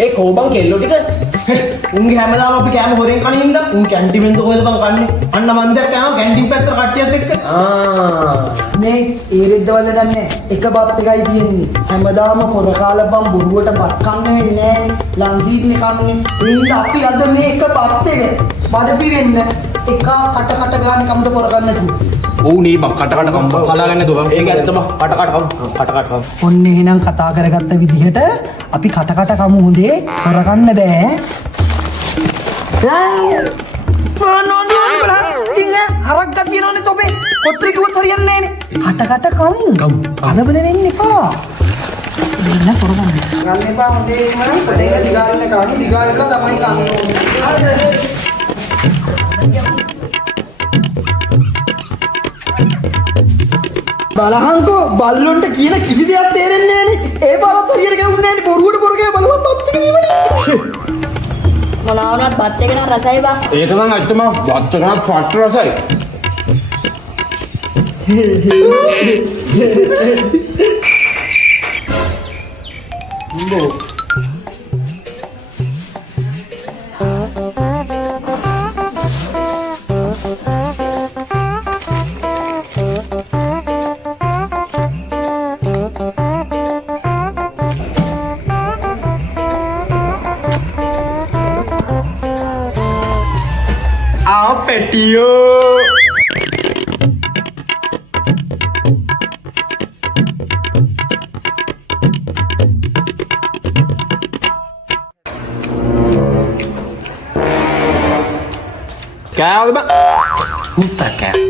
ඒ කෝබන් කෙල්ලෝ ටික උන්ගේ හැමදාම අපි කෑම හොරෙන් කන හින්දා උන් කැන්ටින් එකෙන් කොහෙද බං කන්නේ අන්න මන් දැක්ක යනවා කැන්ටින් පැත්තට කට්ටියත් එක්ක මේ ඒ රෙද්දවල නන්නේ එක බත් එකයි තියෙන්නේ හැමදාම පොර කාලා බම් බොරුවට බත් කන්න වෙන්නේ නෑනේ ලන්සීට්නේ කන්නේ ඒ හින්දා අපි අද මේ එක බත් එක බඩ පිරෙන්න එක කට ගානේ කම්ද පොර ගන්න කිව්වා ඔව් නේ බං කට කම්බ බලාගන්න දුව ඒක ඇත්තම කට කම් ඔන්න එහෙනම් කතා කරගත්ත විදිහට අපි කට කමු හොඳේ කරගන්න බෑ හරක් ගතියනෝනේ තොපේ කොට්ටි කිව්වත් හරියන්නේ නෑනේ කට කමු කලබල වෙන්න එපා මෙන්න කරගන්න ගන්න එපා හොඳේ එහෙනම් පඩේක දිගාරින්න කන්නේ දිගාරිලා තමයි කන්න ඕනේ බලහන්කෝ බල්ලොන්ට කියන කිසි දෙයක් තේරෙන්නේ නෑනේ ඒ බලත් හරියට ගෙවුන්නේ නෑනේ බොරුවට බොරු ගේ බලවත් බත් එක නීවනේ මොනවාවත් බත් එක නම් රසයි බා ඒක නම් ඇත්තම බත් එක නම් පට්ට රසයි පෙටියෝ කෑවද බං මුත්තක් කෑ